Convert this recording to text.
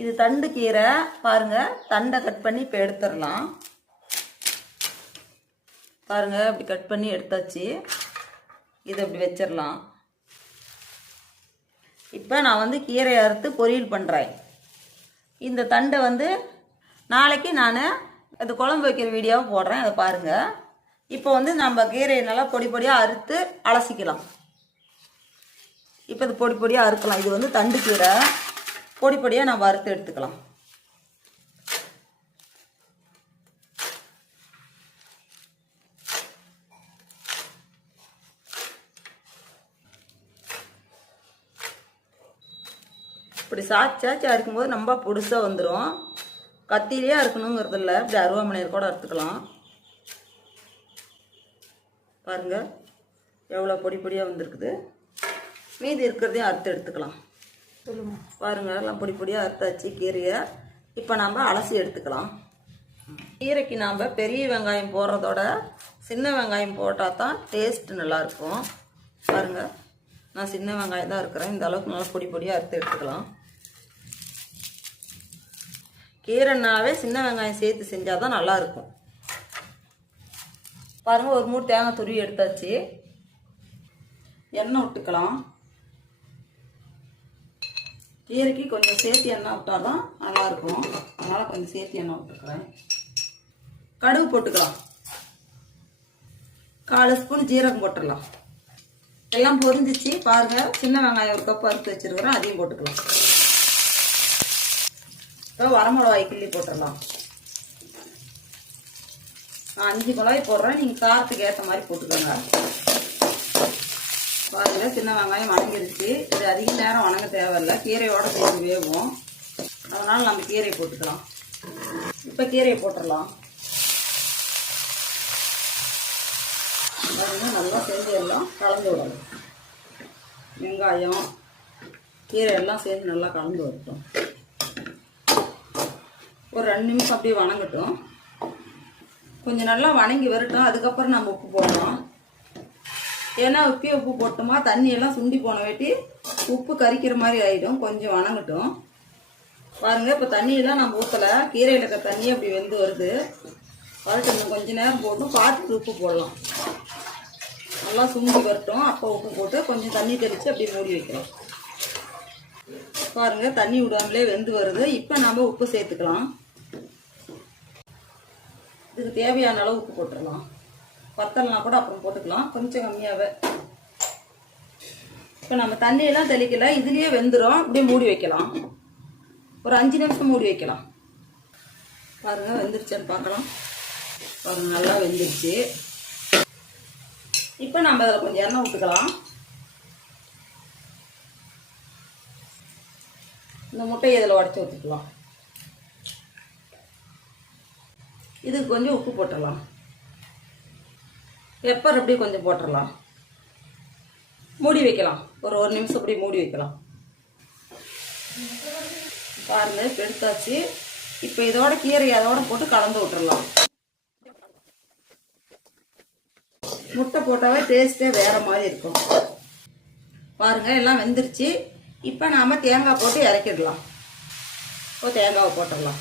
இது தண்டு கீரை பாருங்க தண்டை கட் பண்ணி இப்போ எடுத்துடலாம். பாருங்க இப்படி கட் பண்ணி எடுத்தாச்சு. இதை இப்படி வச்சிடலாம். இப்போ நான் வந்து கீரையை அறுத்து பொரியல் பண்ணுறேன் இந்த தண்டை வந்து நாளைக்கு நான் அது குழம்பு வைக்கிற வீடியோவை போடுறேன் அதை பாருங்கள் இப்போ வந்து நம்ம கீரையை நல்லா பொடி பொடியாக அறுத்து அலசிக்கலாம். இப்போ இது பொடி பொடியாக அறுக்கலாம். இது வந்து தண்டு கீரை. பொடி பொடியாக நம்ம அறுத்து எடுத்துக்கலாம். இப்படி சாச்சாச்சு அறுக்கும்போது ரொம்ப புதுசாக வந்துடும் கத்திலேயே அறுக்கணுங்கிறது இல்லை இப்படி அருவாமனையர் கூட அறுத்துக்கலாம் பாருங்கள் எவ்வளோ பொடி பொடியாக வந்திருக்குது. மீதி இருக்கிறதையும் அறுத்து எடுத்துக்கலாம். பாருங்க எல்லாம் பொடி பொடியாக அறுத்தாச்சு கீரையை. இப்போ நாம் அலசி எடுத்துக்கலாம். கீரைக்கு நாம் பெரிய வெங்காயம் போடுறதோட சின்ன வெங்காயம் போட்டால் தான் டேஸ்ட் நல்லாயிருக்கும் பாருங்கள் நான் சின்ன வெங்காயம் தான் இருக்கிறேன் இந்த அளவுக்கு நல்லா பொடி பொடியாக அறுத்து எடுத்துக்கலாம். கீரைனாவே சின்ன வெங்காயம் சேர்த்து செஞ்சால் தான் நல்லாயிருக்கும் பாருங்கள் ஒரு மூணு தேங்காய் துருவி எடுத்தாச்சு. எண்ணெய் விட்டுக்கலாம். கீரைக்கு கொஞ்சம் சேர்த்து எண்ணெய் விட்டால் தான் நல்லாயிருக்கும். அதனால் கொஞ்சம் சேர்த்து எண்ணெய் விட்டுக்கிறேன். கடுகு போட்டுக்கலாம். கால் ஸ்பூன் ஜீரகம் போட்டுடலாம். எல்லாம் பொரிஞ்சிச்சு. பாருங்கள் சின்ன வெங்காயம் ஒரு கப் அறுத்து வச்சிருக்கிறேன். அதையும் போட்டுக்கலாம். இப்போ வரமிளகாய் கிள்ளி போட்டுடலாம். நான் அஞ்சு மிளகாய் போடுறேன். நீங்கள் காரத்துக்கு ஏற்ற மாதிரி போட்டுக்கோங்க. பாருங்க சின்ன வெங்காயம் வணங்கிருச்சு. இது அதிக நேரம் வணங்க தேவையில்லை. கீரையோட சேர்த்து வேகும் அதனால் நம்ம கீரையை போட்டுக்கலாம். இப்போ கீரையை போட்டுடலாம் பாருங்க நல்லா சேர்ந்து எல்லாம் கலந்து விடணும். வெங்காயம் கீரை எல்லாம் சேர்ந்து நல்லா கலந்து வரட்டும். ஒரு ரெண்டு நிமிஷம் அப்படியே வணங்கட்டும். கொஞ்சம் நல்லா வணங்கி வரட்டும். அதுக்கப்புறம் நம்ம உப்பு போடலாம். ஏன்னா உப்பே உப்பு போட்டோமா தண்ணியெல்லாம் சுண்டி போன வேட்டி உப்பு கரிக்கிற மாதிரி ஆகிடும் கொஞ்சம் வணங்கட்டும். பாருங்கள் இப்போ தண்ணியெல்லாம் நம்ம ஊற்றலை கீரையில் இருக்க தண்ணி அப்படி வெந்து வருது. வரட்டும் கொஞ்சம் கொஞ்ச நேரம் போட்டும் பார்த்துட்டு உப்பு போடலாம். நல்லா சுண்டி வரட்டும். அப்போ உப்பு போட்டு கொஞ்சம் தண்ணி தெளித்து அப்படியே மூடி வைக்கிறோம் பாருங்கள் தண்ணி விடாமலே வெந்து வருது. இப்போ நம்ம உப்பு சேர்த்துக்கலாம். இதுக்கு தேவையான அளவு உப்பு போட்டுடலாம். பத்தலைனா கூட அப்புறம் போட்டுக்கலாம். கொஞ்சம் கம்மியாகவே இப்போ நம்ம தண்ணியெல்லாம் தெளிக்கல. இதுலேயே வெந்துடும் அப்படியே மூடி வைக்கலாம். ஒரு அஞ்சு நிமிஷம் மூடி வைக்கலாம். பாருங்கள் வெந்துருச்சான்னு பார்க்கலாம். பாருங்க நல்லா வெந்துருச்சு. இப்போ நம்ம அதில் கொஞ்சம் எண்ணெய் விட்டுக்கலாம் இந்த முட்டையை இதில் உடச்சி ஊற்றிக்கலாம் இதுக்கு கொஞ்சம் உப்பு போட்டுடலாம். பெப்பர் அப்படியே கொஞ்சம் போட்டுடலாம் மூடி வைக்கலாம். ஒரு ஒரு நிமிஷம் அப்படியே மூடி வைக்கலாம். பாருங்க எடுத்தாச்சு. இப்போ இதோட கீரை அதோட போட்டு கலந்து விட்டுடலாம் முட்டை போட்டாவே டேஸ்ட்டே வேறு மாதிரி இருக்கும். பாருங்க எல்லாம் வெந்துருச்சு. இப்போ நாம் தேங்காய் போட்டு இறக்கிடலாம். இப்போ தேங்காவை போட்டுடலாம்.